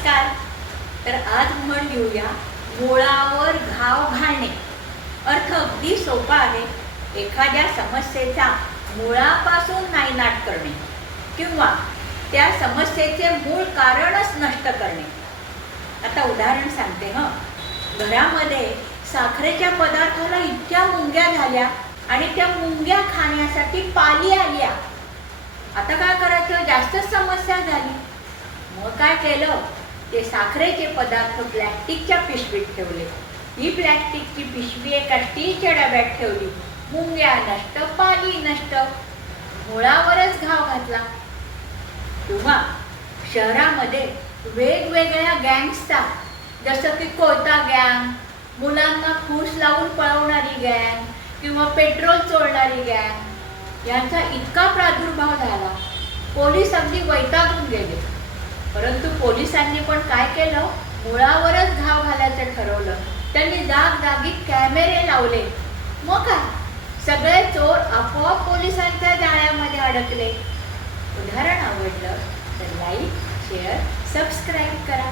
नमस्कार. तर आज म्हण लिहूया मुळावर घाव घालणे. अर्थ अगदी सोपा आहे. एखाद्या समस्येचा मुळापासून नायनाट करणे किंवा त्या समस्येचे मूळ कारणच नष्ट करणे. आता उदाहरण सांगते हं. घरामध्ये साखरेच्या पदार्थाला इतक्या मुंग्या झाल्या आणि त्या मुंग्या खाण्यासाठी पाली आल्या. आता काय करायचं? जास्तच समस्या झाली. मग काय केलं? ते साखरेचे पदार्थ प्लॅस्टिकच्या पिशवीत ठेवले. ही प्लॅस्टिकची पिशवी एका स्टीलच्या डब्यात ठेवली. मुंग्या नष्ट पाणी नष्ट. मुळावरच घाव घातला. किंवा शहरामध्ये वेगवेगळ्या गँग्सचा जसं की कोयता गँग मुलांना फूस लावून पळवणारी गँग किंवा पेट्रोल चोरणारी गँग यांचा इतका प्रादुर्भाव झाला. पोलीस अगदी वैताग पोलिसांनी पण काय केलं? मुळावरच घाव घालायचं ठरवलं. त्यांनी जागजागी कॅमेरे लावले. मग काय? सगळे चोर आपोआप पोलिसांच्या जाळ्यामध्ये अडकले. उदाहरण आवडलं तर लाईक शेअर सबस्क्राईब करा.